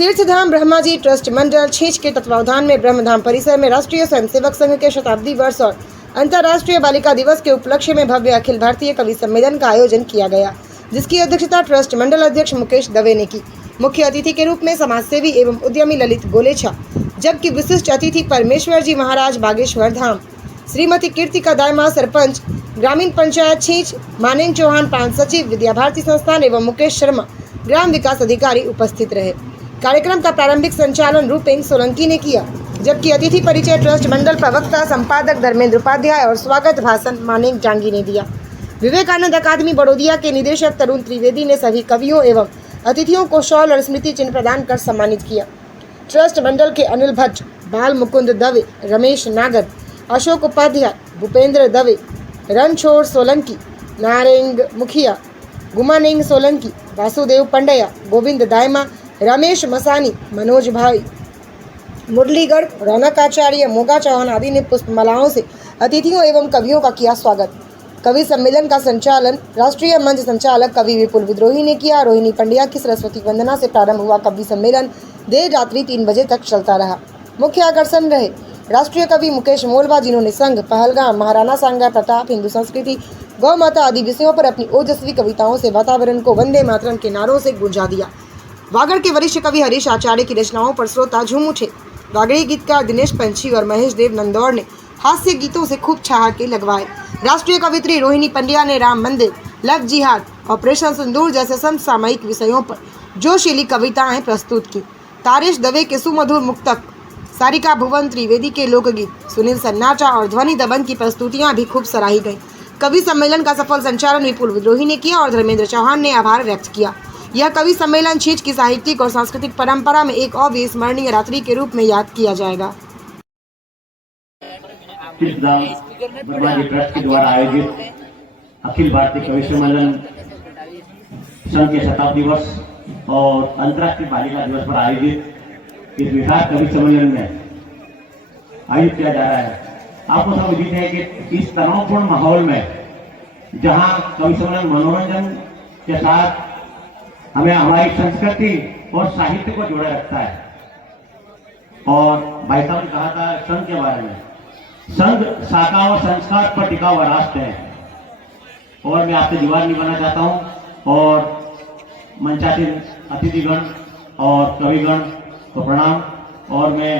तीर्थधाम Brahmaji trust मंडल छींच के तत्वावधान में ब्रह्मधाम परिसर में राष्ट्रीय स्वयंसेवक संघ के शताब्दी वर्ष और अंतर्राष्ट्रीय बालिका दिवस के उपलक्ष्य में भव्य अखिल भारतीय कवि सम्मेलन का आयोजन किया गया, जिसकी अध्यक्षता ट्रस्ट मंडल अध्यक्ष मुकेश दवे ने की। मुख्य अतिथि के रूप में समाजसेवी एवं उद्यमी ललित गोलेछा, जबकि विशिष्ट अतिथि परमेश्वर जी महाराज बागेश्वर धाम, श्रीमती कीर्तिका दायमा सरपंच ग्रामीण पंचायत छींच, मानेंग चौहान प्रांत सचिव विद्या भारती संस्थान एवं मुकेश शर्मा ग्राम विकास अधिकारी उपस्थित रहे। कार्यक्रम का प्रारंभिक संचालन रूपेंग सोलंकी ने किया, जबकि अतिथि परिचय ट्रस्ट मंडल प्रवक्ता संपादक धर्मेंद्र उपाध्याय और स्वागत भाषण मानेंग जांगी ने दिया। विवेकानंद अकादमी बड़ौदिया के निदेशक तरुण त्रिवेदी ने सभी कवियों एवं अतिथियों को शॉल और स्मृति चिन्ह प्रदान कर सम्मानित किया। ट्रस्ट मंडल के अनिल भट्ट, बाल मुकुंद दवे, रमेश नागर, अशोक उपाध्याय, भूपेंद्र दवे, रणछोड़ सोलंकी, नारेंग मुखिया, गुमानेंग सोलंकी, वासुदेव पंड्या, गोविंद दायमा, रमेश मसानी, मनोज भाई मुरलीगढ़, रौनक आचार्य, मोगा चौहान आदि ने पुष्पमालाओं से अतिथियों एवं कवियों का किया स्वागत। कवि सम्मेलन का संचालन राष्ट्रीय मंच संचालक कवि विपुल विद्रोही ने किया। रोहिणी पंड्या की सरस्वती वंदना से प्रारंभ हुआ कवि सम्मेलन देर रात्रि 3 बजे तक चलता रहा। मुख्य आकर्षण रहे राष्ट्रीय कवि मुकेश मोलवा, जिन्होंने संघ, पहलगाम, महाराणा सांगा प्रताप, हिंदू संस्कृति, गौ माता आदि विषयों पर अपनी ओजस्वी कविताओं से वातावरण को वंदे मातरम के नारों से गुंजा दिया। वागड़ के वरिष्ठ कवि हरीश आचार्य की रचनाओं पर श्रोता झूम उठे। वागड़ी गीतकार दिनेश पंछी और महेश देव नंदौर ने हास्य गीतों से खूब ठहाके लगवाए। राष्ट्रीय कवित्री रोहिणी पंड्या ने राम मंदिर, लव जिहाद, ऑपरेशन सिंदूर जैसे समसामयिक विषयों पर जोशीली कविताएं प्रस्तुत की। तारिश दवे के सुमधुर मुक्तक, सारिका भुवन त्रिवेदी के लोकगीत, सुनील सन्नाटा और ध्वनि दबन की प्रस्तुतियां भी खूब सराही गईं। कवि सम्मेलन का सफल संचालन विपुल विद्रोही ने किया और धर्मेंद्र चौहान ने आभार व्यक्त किया। यह कवि सम्मेलन छींच की साहित्यिक और सांस्कृतिक परंपरा में एक अविस्मरणीय रात्रि के रूप में याद किया जाएगा। ब्रह्माजी ट्रस्ट के द्वारा आयोजित अखिल भारतीय कवि सम्मेलन संघ के शताब्दी वर्ष और अंतर्राष्ट्रीय बालिका दिवस पर आयोजित इस विशाल कवि सम्मेलन में आयोजित किया जा रहा है। आपको सब उम्मीद है कि इस तनावपूर्ण माहौल में जहां कवि सम्मेलन मनोरंजन के साथ हमें हमारी संस्कृति और साहित्य को जोड़े रखता है। और भाई साहब ने कहा था संघ के बारे में, संघ शाखा और संस्कार पर टिका हुआ राष्ट्र है। और मैं आपसे दीवार निभाना चाहता हूं और मंचासीन अतिथिगण और कविगण को प्रणाम। और मैं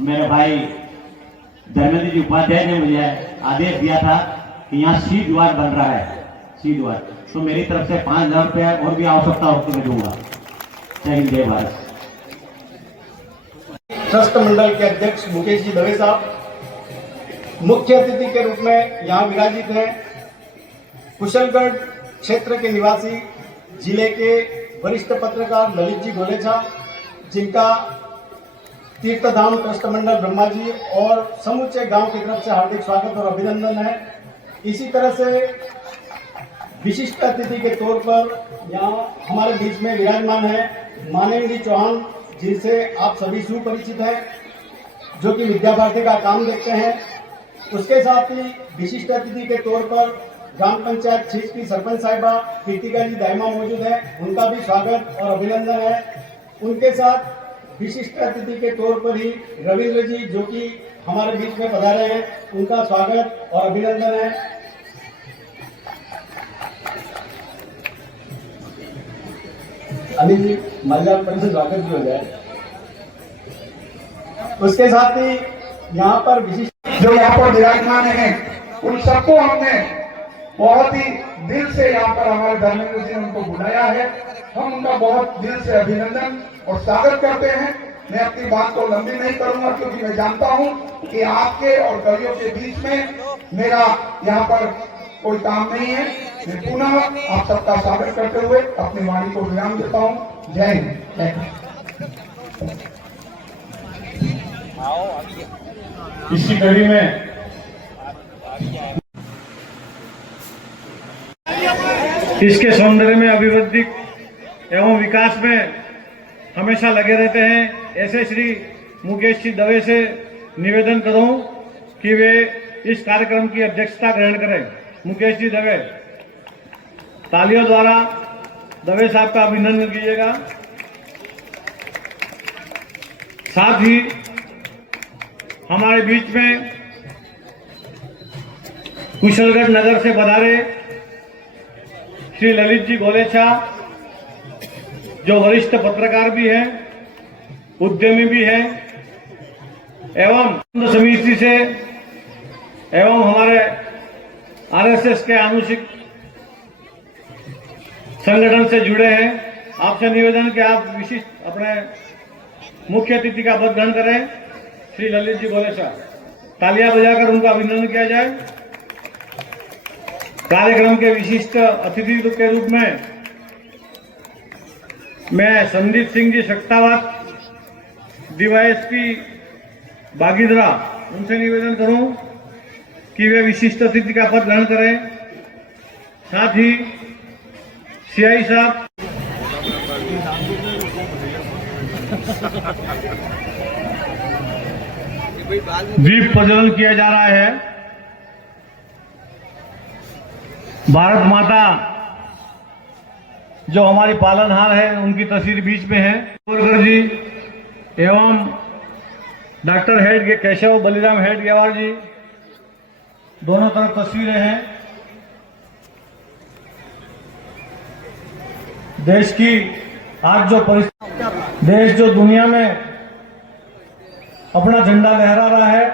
मेरे भाई धर्मेंद्र जी उपाध्याय ने मुझे आदेश दिया था कि यहाँ सी द्वार बन रहा है, सी द्वार, तो मेरी तरफ से 5,000 रुपया और भी आवश्यकता हो तो मैं दूंगा। जय हिंद, जय भारत। ट्रस्ट मंडल के अध्यक्ष मुकेश जी दवे साहब मुख्य अतिथि के रूप में यहाँ विराजित हैं। कुशलगढ़ क्षेत्र के निवासी जिले के वरिष्ठ पत्रकार ललित जी गोलेछा, जिनका तीर्थधाम ट्रस्ट मंडल ब्रह्माजी और समूचे गांव की तरफ से हार्दिक स्वागत और अभिनंदन है। इसी तरह से विशिष्ट अतिथि के तौर पर यहाँ हमारे बीच में विराजमान है मानेंग चौहान, जिनसे आप सभी सुपरिचित हैं, जो कि विद्या भारती का काम देखते हैं। उसके साथ ही विशिष्ट अतिथि के तौर पर ग्राम पंचायत छींच की सरपंच साहिबा कीर्तिका जी दायमा मौजूद है, उनका भी स्वागत और अभिनंदन है। उनके साथ विशिष्ट अतिथि के तौर पर ही रविंद्र जी, जो कि हमारे बीच में पधारे हैं, उनका स्वागत और अभिनंदन है। अनिल जी, महिला परिषद स्वागत भी हो जाए। उसके साथ ही यहाँ पर विशिष्ट जो यहाँ पर विराजमान है, उन सबको हमने बहुत ही दिल से यहाँ पर हमारे धर्मेंद्र जी ने उनको बुलाया है। हम उनका बहुत दिल से अभिनंदन और स्वागत करते हैं। मैं अपनी बात को लंबी नहीं करूंगा, क्योंकि मैं जानता हूं कि आपके और कवियों के बीच में मेरा यहाँ पर कोई काम नहीं है। मैं पुनः आप सबका स्वागत करते हुए अपनी वाणी को विराम देता हूँ। जय हिंद। इसी कड़ी में इसके सौंदर्य में, अभिवृद्धि एवं विकास में हमेशा लगे रहते हैं, ऐसे श्री मुकेश जी दवे से निवेदन करूं कि वे इस कार्यक्रम की अध्यक्षता ग्रहण करें। मुकेश जी दवे, तालियों द्वारा दवे साहब का अभिनंदन कीजिएगा। साथ ही हमारे बीच में कुशलगढ़ नगर से पधारे श्री ललित जी गोलेछा, जो वरिष्ठ पत्रकार भी हैं, उद्यमी भी हैं, एवं समिति से एवं हमारे आरएसएस के आनुषिक संगठन से जुड़े हैं। आपसे निवेदन कि आप विशिष्ट अपने मुख्य अतिथि का पद ग्रहण करें। श्री ललित जी गोलेछा, तालियां बजाकर उनका अभिनंदन किया जाए। कार्यक्रम के विशिष्ट अतिथि के रूप में मैं संदीप सिंह जी शक्तावत, डीवाईएसपी बागीदरा, उनसे निवेदन करूं कि वे विशिष्ट अतिथि का पद ग्रहण करें। साथ ही सीआई साहब, दीप प्रज्वलन किया जा रहा है। भारत माता जो हमारी पालनहार है, उनकी तस्वीर बीच में है। गोरगर जी एवं डॉक्टर हेड केशव बलिराम हेड गेवार जी, दोनों तरफ तस्वीरें हैं। देश की आज जो परिस्थिति, देश जो दुनिया में अपना झंडा लहरा रहा है,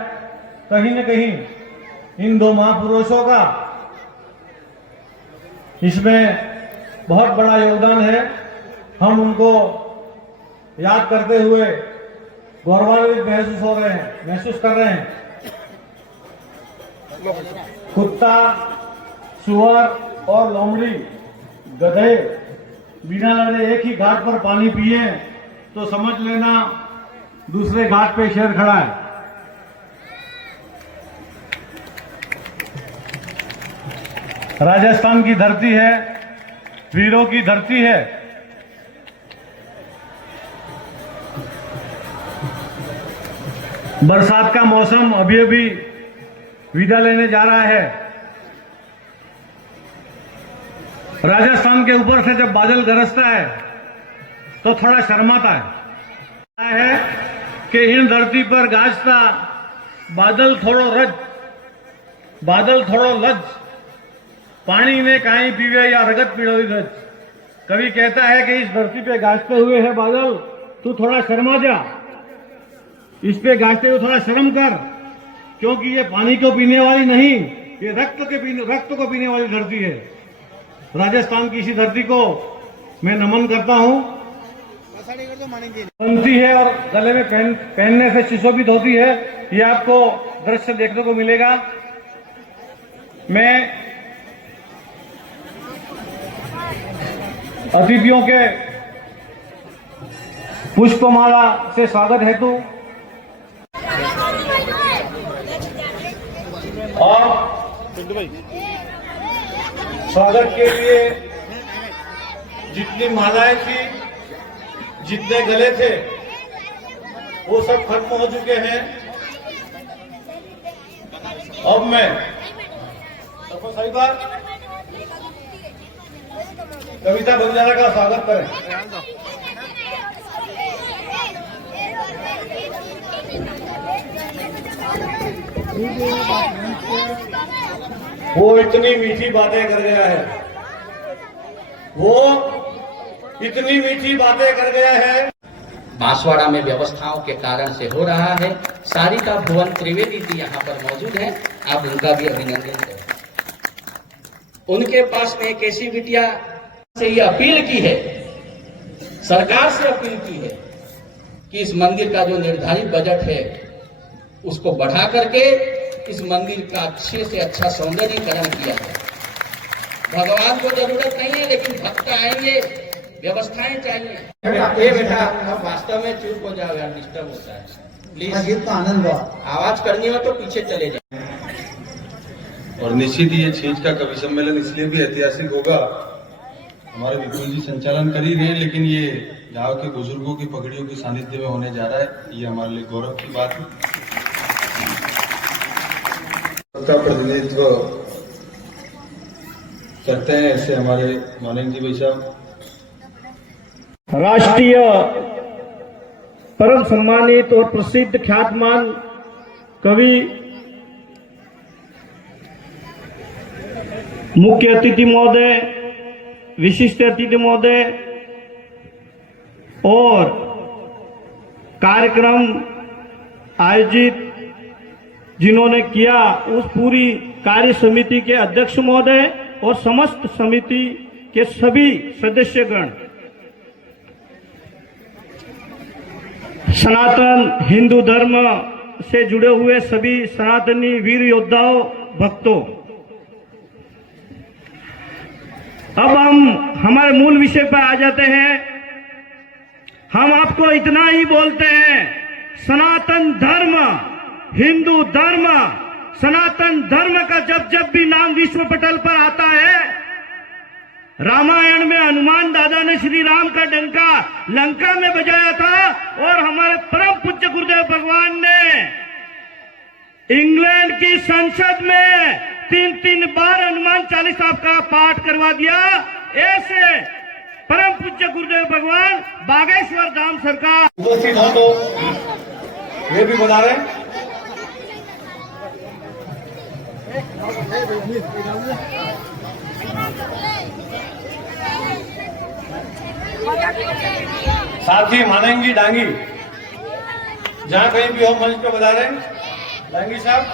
कहीं न कहीं इन दो महापुरुषों का इसमें बहुत बड़ा योगदान है। हम उनको याद करते हुए गौरवान्वित महसूस कर रहे हैं। कुत्ता, सुअर और लोमड़ी, गधे बिना लड़े एक ही घाट पर पानी पिए तो समझ लेना दूसरे घाट पे शेर खड़ा है। राजस्थान की धरती है, वीरों की धरती है। बरसात का मौसम अभी अभी विदा लेने जा रहा है। राजस्थान के ऊपर से जब बादल गरजता है तो थोड़ा शर्माता है कि इन धरती पर गाजता बादल थोड़ो लज, पानी ने काई पीवे या रगत पीड़ोई गज। कवि कहता है कि इस धरती पे गाजते हुए है बादल, तू थोड़ा शर्मा जा, इस पे गाजते हुए थोड़ा शर्म कर, क्योंकि ये पानी को पीने वाली नहीं, ये रक्त को पीने वाली धरती है। राजस्थान की इसी धरती को मैं नमन करता हूं। बनती है और गले में पहनने से सुशोभित होती है, ये आपको दृश्य देखने को मिलेगा। मैं अतिथियों के पुष्पमाला से स्वागत हेतु और स्वागत के लिए जितनी मालाएं थी, जितने गले थे, वो सब खत्म हो चुके हैं। अब मैं साहिबा कविता बंजारा का स्वागत करें। वो इतनी मीठी बातें कर गया है, वो इतनी मीठी बातें कर गया है। बांसवाड़ा में व्यवस्थाओं के कारण से हो रहा है। सारिका भुवन त्रिवेदी जी यहाँ पर मौजूद है, आप उनका भी अभिनंदन करें। उनके पास में एक ऐसी बिटिया से ये अपील की है, सरकार से अपील की है कि इस मंदिर का जो निर्धारित बजट है उसको बढ़ा करके इस मंदिर का अच्छे से अच्छा सौंदर्यीकरण किया है। भगवान को जरूरत नहीं है, लेकिन भक्त आएंगे, व्यवस्थाएं चाहिए। ये बेटा अब वास्तव में चुप हो जाओ यार, डिस्टर्ब होता है। प्लीज आनंद आवाज करनी हो तो पीछे चले जाए। और निश्चित ही ये छींच का कवि सम्मेलन इसलिए भी ऐतिहासिक होगा, हमारे विपुल जी संचालन कर ही रहे, लेकिन ये गांव के बुजुर्गों की पगड़ियों के सानिध्य में होने जा रहा है, ये हमारे लिए गौरव की बात है। का प्रतिनिधित्व करते हैं ऐसे हमारे माननीय जी भाई साहब। राष्ट्रीय परम सम्मानित और प्रसिद्ध ख्यातमान कवि, मुख्य अतिथि महोदय, विशिष्ट अतिथि महोदय और कार्यक्रम आयोजित जिन्होंने किया उस पूरी कार्य समिति के अध्यक्ष महोदय और समस्त समिति के सभी सदस्यगण, सनातन हिंदू धर्म से जुड़े हुए सभी सनातनी वीर योद्धाओं, भक्तों, अब हम हमारे मूल विषय पर आ जाते हैं। हम आपको इतना ही बोलते हैं, सनातन धर्म, हिंदू धर्म, सनातन धर्म का जब जब भी नाम विश्व पटल पर आता है, रामायण में हनुमान दादा ने श्री राम का डंका लंका में बजाया था और हमारे परम पूज्य गुरुदेव भगवान ने इंग्लैंड की संसद में 3 बार हनुमान चालीसा का पाठ करवा दिया। ऐसे परम पूज्य गुरुदेव भगवान बागेश्वर धाम सरकार उपस्थित हो तो वे भी बता रहे हैं। साथ ही मानेंगी डांगी, जहां कहीं भी हो मंच पे बता रहे हैं। डांगी साहब,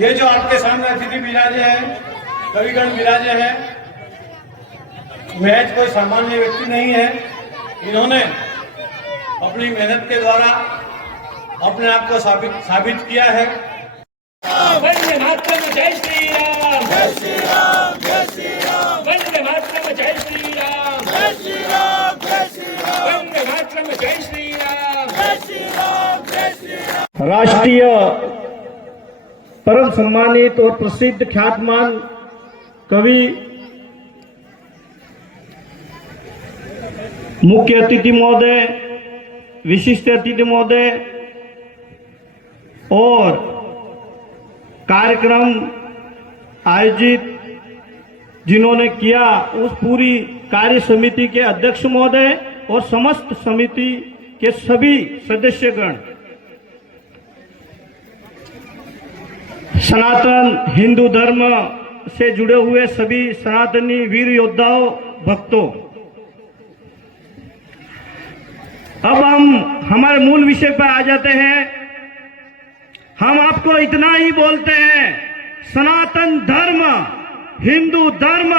ये जो आपके सामने अतिथि विराजे हैं, कविगण विराजे हैं, महज कोई सामान्य व्यक्ति नहीं है। इन्होंने अपनी मेहनत के द्वारा अपने आप को साबित किया है। वंदे मातरम, जय श्री राम, जय श्री राम, जय श्री राम, वंदे मातरम, जय श्री राम, जय श्री राम, जय श्री राम, वंदे मातरम, जय श्री राम, जय श्री राम, जय श्री राम। राष्ट्रीय परम सम्मानित और प्रसिद्ध ख्यातमान कवि, मुख्य अतिथि महोदय, विशिष्ट अतिथि महोदय और कार्यक्रम आयोजित जिन्होंने किया उस पूरी कार्य समिति के अध्यक्ष महोदय और समस्त समिति के सभी सदस्यगण, सनातन हिंदू धर्म से जुड़े हुए सभी सनातनी वीर योद्धाओं, भक्तों, अब हम हमारे मूल विषय पर आ जाते हैं। हम आपको इतना ही बोलते हैं, सनातन धर्म, हिंदू धर्म,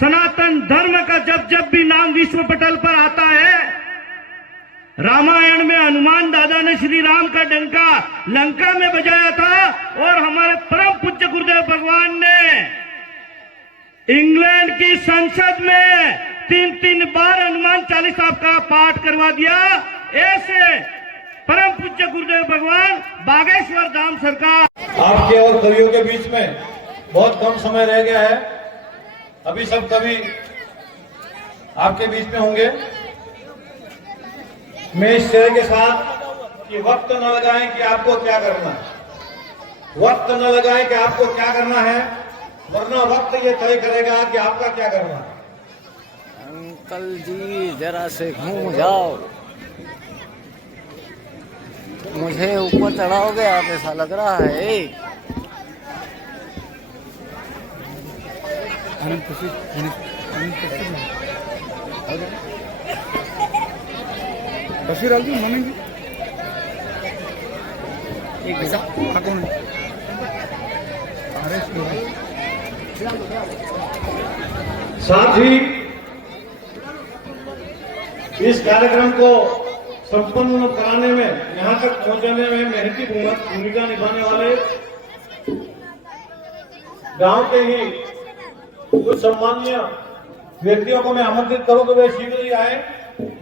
सनातन धर्म का जब जब भी नाम विश्व पटल पर आता है, रामायण में हनुमान दादा ने श्री राम का डंका लंका में बजाया था और हमारे परम पूज्य गुरुदेव भगवान ने इंग्लैंड की संसद में 3 बार हनुमान चालीसा का पाठ करवा दिया। ऐसे परम पूज्य गुरुदेव भगवान बागेश्वर धाम सरकार। आपके और कवियों के बीच में बहुत कम समय रह गया है। अभी सब कवि आपके बीच में होंगे। मैं इस तरह के साथ कि वक्त न लगाएं कि आपको क्या करना है, वक्त न लगाएं कि आपको क्या करना है, वरना वक्त ये तय करेगा कि आपका क्या करना है। अंकल जी जरा से घूम जाओ, मुझे ऊपर चढ़ाओगे आप, ऐसा लग रहा है। बशीर आलजी मानेंगे एक वीजा कौन साथ ही इस कार्यक्रम को संपन्न कराने में, यहाँ तक पहुंचाने में मेहनती भूमिका निभाने वाले गांव के ही कुछ सम्मानीय व्यक्तियों को मैं आमंत्रित करूं तो वे शीघ्र ही आए,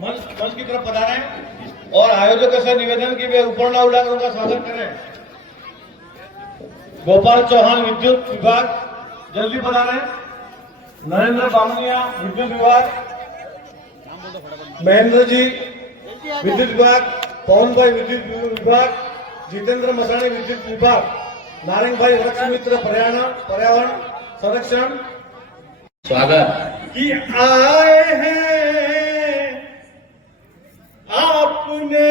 मंच की तरफ पधारें और आयोजकों से निवेदन की वे ऊपर न उड़ाकर उनका स्वागत करें। गोपाल चौहान विद्युत विभाग जल्दी पधारें। नरेंद्र बामुनिया विद्युत विभाग, महेंद्र जी विद्युत विभाग, पवन भाई विद्युत विभाग, जितेंद्र मसानी विद्युत विभाग, नारायण भाई वृक्ष मित्र पर्यावरण संरक्षण। स्वागत कि आए हैं आपने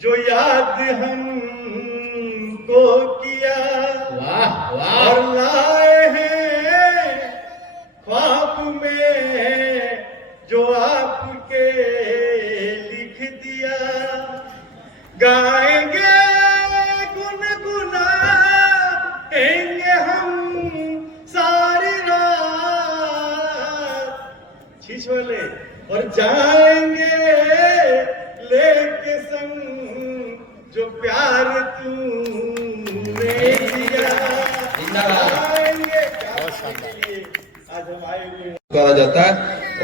जो याद हमको किया वाह वाह और लाए हैं ख्वाब में जो आपके लिख दिया, गाएंगे गुनगुनाएंगे हम सारी रात छीछ वाले और जाएंगे लेके संग जो प्यार तूने दिया, जाएंगे प्यार के लिए आज हम आए हुए कहा जाता है।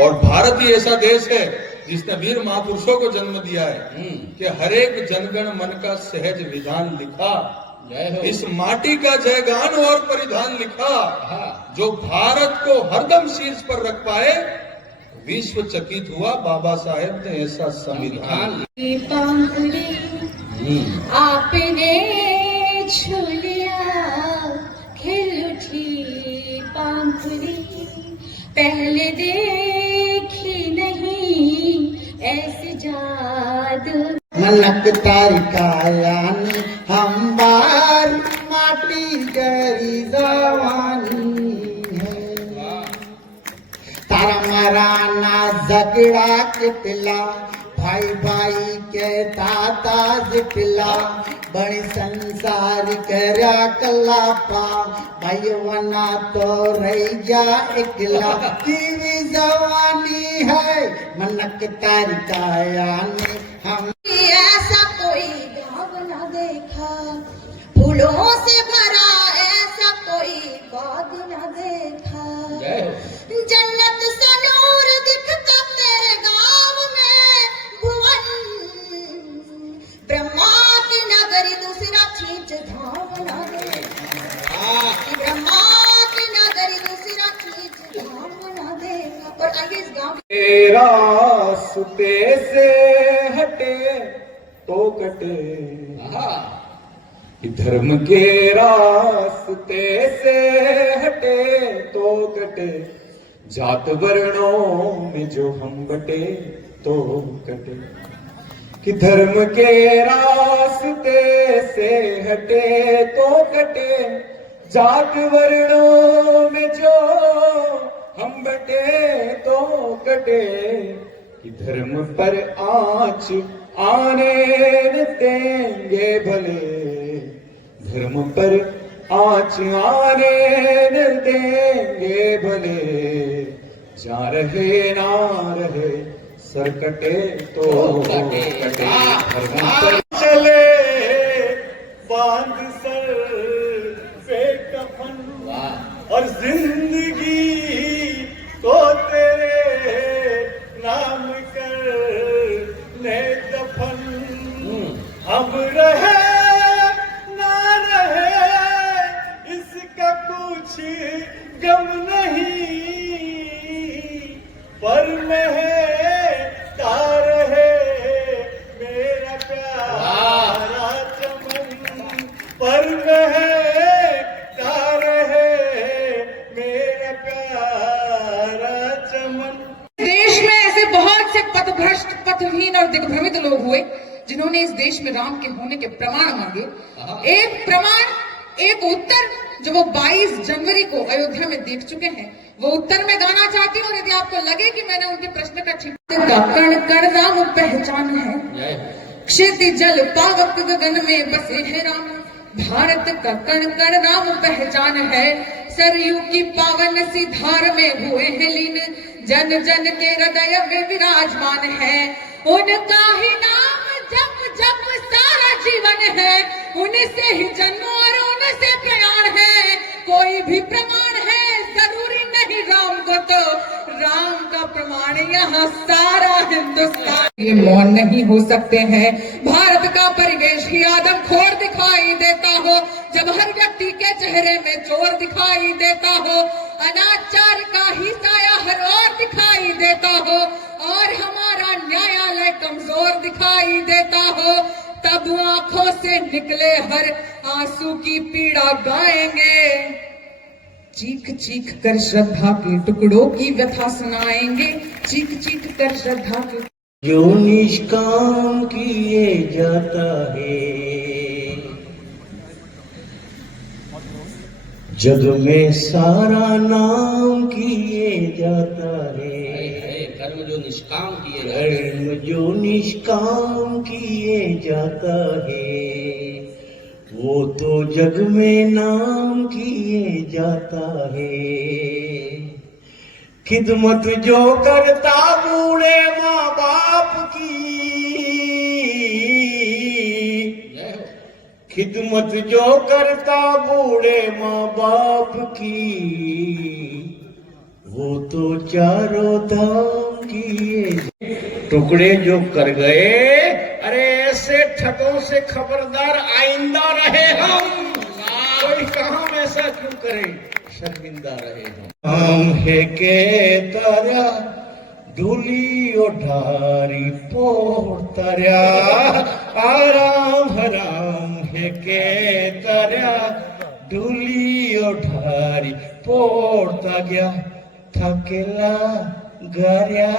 और भारत ही ऐसा देश है जिसने वीर महापुरुषों को जन्म दिया है कि हर एक जनगण मन का सहज विधान लिखा, इस माटी का जयगान और परिधान लिखा, जो भारत को हरदम शीर्ष पर रख पाए, विश्व चकित हुआ बाबा साहेब ने ऐसा संविधान। आपने छू लिया खिल उठी पांखुड़ी, पहले देखी नहीं ऐसे जादू। मनक तारिकायानी हम बार माटी गरी जवानी है, तारा मराना झगड़ा के पिला, भाई भाई के ताता जिपिला, बड़ी संसार करया कलापा, भाई वना तो रही जा एकला, जीवी जवानी है मनक तारिकायानी हम। ऐसा कोई गाँव न देखा, फूलों से भरा ऐसा कोई बाग न देखा, जन्नत सा नूर दिखता तेरे गाँव में, भुवन ब्रह्मा की नगरी दूसरा चीज धाम न देखा, ब्रह्मा की नगरी दूसरा चीज धाम न देखा। और आगे इस गाँव रास्ते से हटे तो कटे, धर्म के रास्ते से हटे तो कटे, जात वर्णों में जो हम बटे तो कटे, कि धर्म के रास्ते से हटे तो कटे, जात वर्णों में जो हम बटे तो कटे, कि धर्म पर आँच आने न देंगे भले, धर्म पर आँच आने न देंगे भले, जा रहे ना रहे सर कटे तो कटे, धर्म पर चले बांध सर पे कफन, और जिंदगी को तेरे नाम कर ले दफन, अब रहे ना रहे इसका कुछ गम नहीं, पर महकता रहे मेरा प्यारा चमन, पर महकता रहे मेरा प्यारा चमन। देश में ऐसे बहुत से पथभ्रष्ट, पथहीन और दिग्भ्रमित लोग हुए जिन्होंने इस देश में राम के होने के प्रमाण मांगे। एक प्रमाण, एक उत्तर जो वो 22 जनवरी को अयोध्या में देख चुके हैं, वो उत्तर मैं गाना चाहती हूँ। यदि आपको लगे कि मैंने उनके प्रश्न का ठीक कण कण राम पहचान है, क्षितिज जल पावक गगन में बसे है राम, भारत का कण कण राम पहचान है, सरयू की पावन सी धार में हुए हैं लीन, जन जन के हृदय में विराजमान है, उनका ही नाम जप जप सारा जीवन है, उनसे ही जन्म और उनसे प्रयाण है, कोई भी प्रमाण है जरूरी नहीं राम को, तो राम का प्रमाण यहाँ सारा हिंदुस्तान। ये मौन नहीं हो सकते हैं, भारत का परिवेश ही आदमखोर दिखाई देता हो, जब हर व्यक्ति के चेहरे में चोर दिखाई देता हो, अनाचार का ही साया हर ओर दिखाई देता हो, और हमारा न्यायालय कमजोर दिखाई देता हो, तब आंखों से निकले हर आंसू की पीड़ा गाएंगे, चीख चीख कर श्रद्धा के टुकड़ों की व्यथा सुनाएंगे, चीख चीख कर श्रद्धा के जो निष्काम किए जाता है जग में सारा नाम किए जाता है। कर्म जो निष्काम किए कर्म जो निष्काम किए जाता है वो तो जग में नाम किए जाता है। खिदमत जो करता बूढ़े माँ बाप की, खिदमत जो करता बूढ़े माँ बाप की वो तो चारों धाम किए। टुकड़े जो कर गए, अरे ऐसे ठगों से खबरदार आइंदा रहे हम। कोई काम ऐसा क्यों करे शर्मिंदा रहे हम है के तारा डोली ओढ़ारी पोतरा आराम हराम है के तारा डोली ओढ़ारी पोता गया थकेला गर्या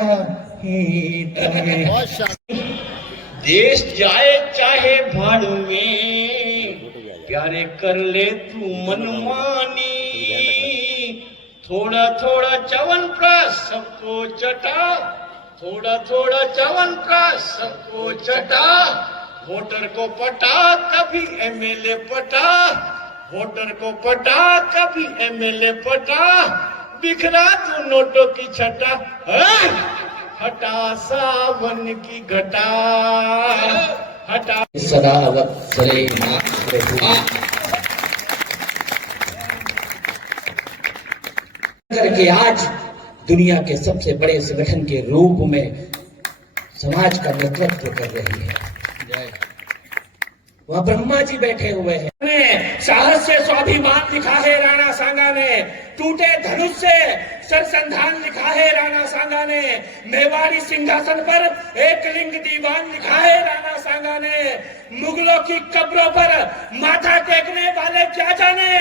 ही तरे। देश जाए चाहे भाड़ में प्यारे कर ले तू मनमानी। थोड़ा थोड़ा च्यवनप्राश सबको चटा, थोड़ा थोड़ा च्यवनप्राश सबको चटा। वोटर को पटा कभी एमएलए पटा, वोटर को पटा कभी एमएलए पटा। बिखरा तू नोटों की छटा, हटा सावन की घटा, हटा सदावत सरे करके आज दुनिया के सबसे बड़े संगठन के रूप में समाज का नेतृत्व कर रही है। वहाँ ब्रह्मा जी बैठे हुए हैं। साहस से स्वाभिमान लिखा है राणा सांगा ने, टूटे धनुष से सरसंधान लिखा है राणा सांगा ने। मेवाड़ी सिंहासन पर एक लिंग दीवान लिखा है राणा सांगा ने। मुगलों की कब्रों पर माथा टेकने वाले क्या जाने,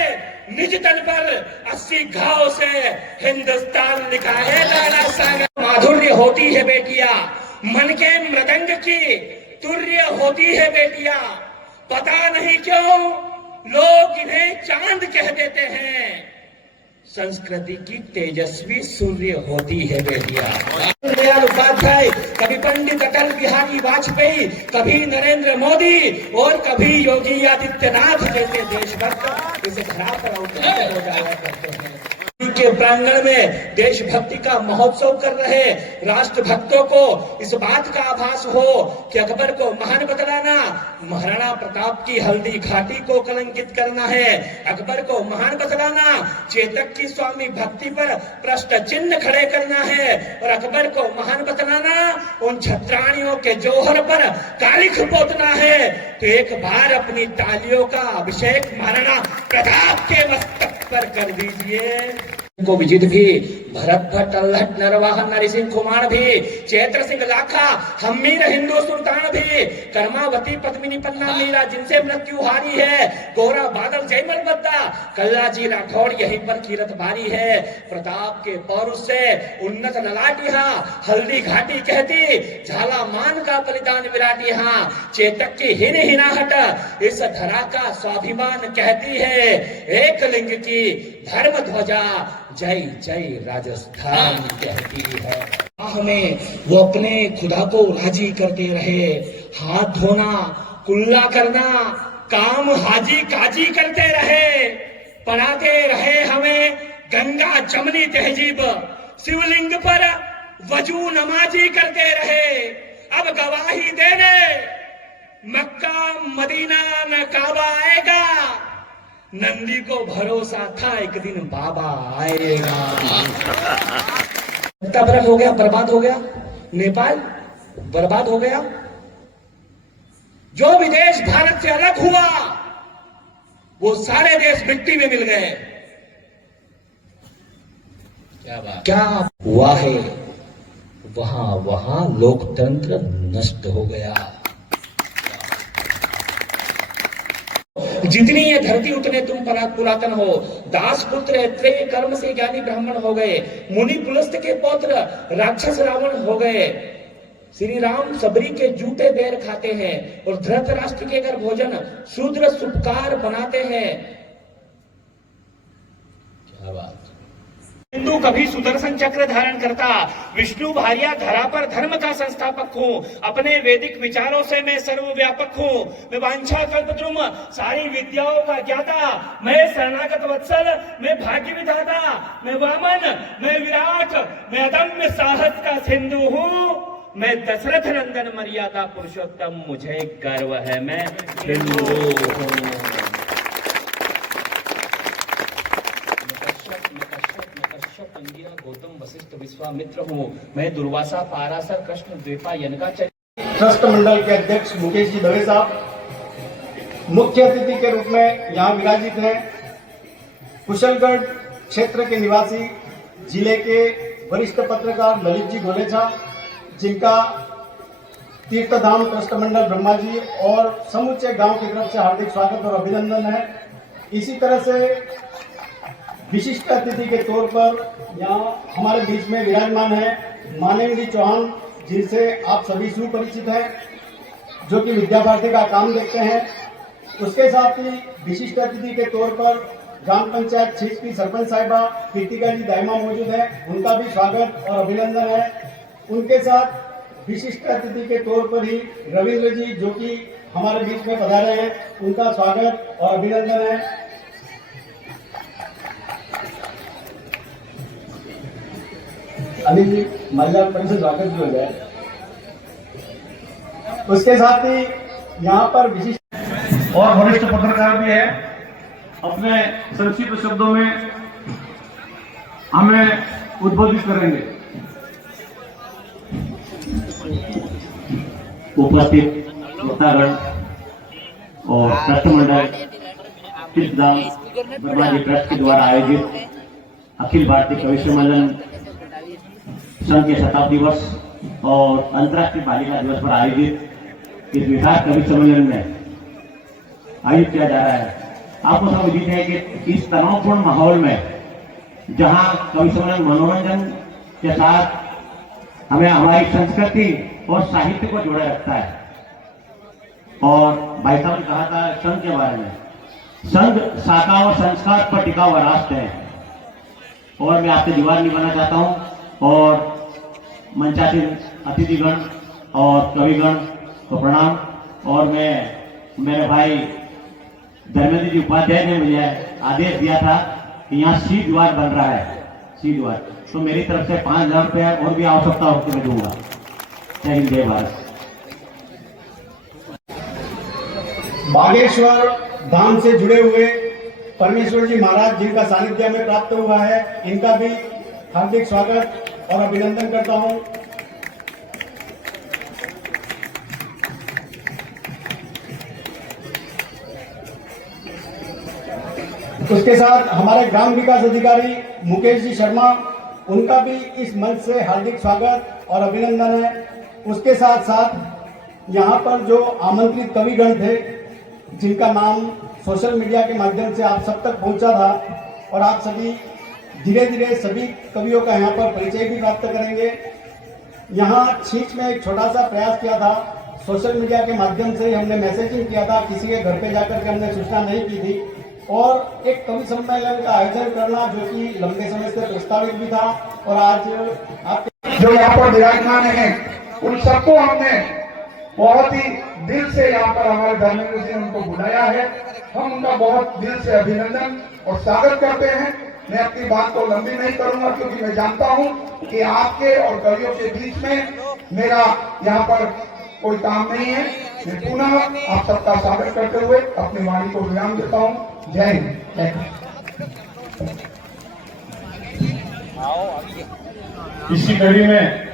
निज तन पर 80 घाव से हिंदुस्तान लिखा है राणा सांगा। माधुर्य होती है बेटिया मन के मृदंग की, तुर्य होती है बेटिया। पता नहीं क्यों लोग इन्हें चांद कह देते हैं, संस्कृति की तेजस्वी सूर्य होती है बेटिया। दीनदयाल उपाध्याय, कभी पंडित अटल बिहारी वाजपेयी, कभी नरेंद्र मोदी और कभी योगी आदित्यनाथ जैसे देशभक्त इस धरा पर अवतरित हो जाया करते हैं। के प्रांगण में देशभक्ति का महोत्सव कर रहे राष्ट्रभक्तों को इस बात का आभास हो कि अकबर को महान बतलाना, महाराणा प्रताप की हल्दी घाटी को कलंकित करना है। अकबर को महान बतलाना, चेतक की स्वामी भक्ति पर प्रश्न चिन्ह खड़े करना है। और अकबर को महान बतलाना, उन छत्राणियों के जौहर पर कालिख पोतना है। तो एक बार अपनी तालियों का अभिषेक महाराणा प्रताप के मस्तक पर कर दीजिए। को विजित भी, भरत भट्ट, अल्हट, नरवाहन, नरसिंह कुमार भी, चैत्र सिंह लाखा, हम्मीर हिंदू सुल्तान भी, कर्मावती, पद्मिनी, पन्ना, मीरा जिनसे मृत्यु हारी है, गोरा बादल, जयमल बद्दा, कल्लाजी राठौड़ यहीं पर कीरत बारी है। प्रताप के पौरुष से उन्नत ललाटिया हल्दी घाटी कहती, झाला मान का बलिदान विराट यहाँ, चेतक की हिन हिनाहट इस धरा का स्वाभिमान कहती है। एक लिंग की धर्म ध्वजा जय जय राजस्थान कहती है। हमें वो अपने खुदा को राजी करते रहे, हाथ धोना, कुल्ला करना, काम हाजी काजी करते रहे, पढ़ाते रहे हमें गंगा जमनी तहजीब, शिवलिंग पर वजू नमाजी करते रहे। अब गवाही देने मक्का मदीना न काबा आएगा, नंदी को भरोसा था एक दिन बाबा आएगा। तबरक हो गया, बर्बाद हो गया, नेपाल बर्बाद हो गया। जो भी देश भारत से अलग हुआ वो सारे देश मिट्टी में मिल गए। क्या बात, क्या हुआ है, वहां लोकतंत्र नष्ट हो गया। जितनी ये धरती उतने तुम पुरातन हो। दास पुत्र त्रेय कर्म से ज्ञानी ब्राह्मण हो गए, मुनि पुलस्त के पौत्र राक्षस रावण हो गए। श्री राम सबरी के जूते बैर खाते हैं और धृतराष्ट्र के घर भोजन शूद्र सुपकार बनाते हैं। क्या बात। हिंदू कभी सुदर्शन चक्र धारण करता, विष्णु भार्या धरा पर धर्म का संस्थापक हूँ, अपने वैदिक विचारों से मैं सर्वव्यापक हूँ, मैं वांछा कल्पद्रुम सारी विद्याओं का ज्ञाता, मैं शरणागत वत्सल, मैं भाग्य विधाता, मैं वामन, मैं विराट, मैं अदम्य साहस का सिंधु हूँ, मैं दशरथ नंदन मर्यादा पुरुषोत्तम, मुझे गर्व है, मैं हिंदू हूँ। गौतम वशिष्ठ विश्वामित्र हूँ, मैं दुर्वासा पाराशर कृष्ण द्वीपा यनकाचार्य। ट्रस्ट मंडल के अध्यक्ष मुकेश जी दवे साहब, मुख्य अतिथि के रूप में यहाँ विराजित हैं कुशलगढ़ क्षेत्र के निवासी जिले के वरिष्ठ पत्रकार ललित जी गोलेछा, जिनका तीर्थधाम ट्रस्ट मंडल ब्रह्मा जी और समूचे गांव की तरफ से हार्दिक स्वागत और अभिनंदन है। इसी तरह से विशिष्ट अतिथि के तौर पर यहाँ हमारे बीच में विराजमान है मानवेंद्र चौहान, जिनसे आप सभी सुपरिचित हैं, जो कि विद्या भारती का काम देखते हैं। उसके साथ ही विशिष्ट अतिथि के तौर पर ग्राम पंचायत छीच की सरपंच साहिबा कृतिका जी दाइमा मौजूद है, उनका भी स्वागत और अभिनंदन है। उनके साथ विशिष्ट अतिथि के तौर पर ही रविंद्र जी, जो कि हमारे बीच में पधारे हैं, उनका स्वागत और अभिनंदन है। अनिल जी, मल्लारपन से स्वागत भी हो जाए। उसके साथ ही यहाँ पर विशिष्ट और वरिष्ठ पत्रकार भी है, अपने संक्षिप्त शब्दों में हमें उद्बोधित करेंगे। उपस्थित मुक्तागढ़ और ट्रस्ट मंडल तीर्थधाम ब्रह्मा जी ट्रस्ट के द्वारा आयोजित अखिल भारतीय कवि सम्मेलन संघ के शताब्दी वर्ष और अंतर्राष्ट्रीय बालिका दिवस पर आयोजित इस विशाल कवि सम्मेलन में आयोजित किया जा रहा है। आपको सब विदित है कि इस तनावपूर्ण माहौल में जहां कवि सम्मेलन मनोरंजन के साथ हमें हमारी संस्कृति और साहित्य को जोड़े रखता है। और भाई साहब ने कहा था संघ के बारे में, संघ शाखा और संस्कार पर टिका हुआ राष्ट्र है। और मैं आपसे दीवार नहीं बनना चाहता हूं और मंचासीन अतिथिगण और कविगण को प्रणाम। और मैं मेरे भाई धर्मेंद्र जी उपाध्याय ने मुझे आदेश दिया था कि यहाँ सी द्वार बन रहा है, सी द्वार, तो मेरी तरफ से 5,000 रुपया और भी आवश्यकता हो तो मैं दूंगा। जय हिंद, जय भारत। बागेश्वर धाम से जुड़े हुए परमेश्वर जी महाराज, जिनका सानिध्य में प्राप्त हुआ है, इनका भी हार्दिक स्वागत और अभिनंदन करता हूं। उसके साथ हमारे ग्राम विकास अधिकारी मुकेश जी शर्मा, उनका भी इस मंच से हार्दिक स्वागत और अभिनंदन है। उसके साथ साथ यहाँ पर जो आमंत्रित कविगण थे, जिनका नाम सोशल मीडिया के माध्यम से आप सब तक पहुंचा था, और आप सभी धीरे धीरे सभी कवियों का यहाँ पर परिचय भी प्राप्त करेंगे। यहाँ छींच में एक छोटा सा प्रयास किया था, सोशल मीडिया के माध्यम से हमने मैसेजिंग किया था, किसी के घर पे जाकर के हमने सूचना नहीं की थी, और एक कवि सम्मेलन का आयोजन करना जो कि लंबे समय से प्रस्तावित भी था। और आज आपके जो यहाँ पर विराजमान है, उन सबको हमने बहुत ही दिल से यहाँ पर हमारे धर्मेंद्र जी ने उनको बुलाया है। हम उनका बहुत दिल से अभिनंदन और स्वागत करते हैं। मैं अपनी बात को लंबी नहीं करूंगा, क्योंकि मैं जानता हूं कि आपके और कवियों के बीच में मेरा यहाँ पर कोई काम नहीं है। मैं पुनः आप सबका स्वागत करते हुए अपनी वाणी को विराम देता हूं। जय हिंद, जय भारत। इसी कड़ी में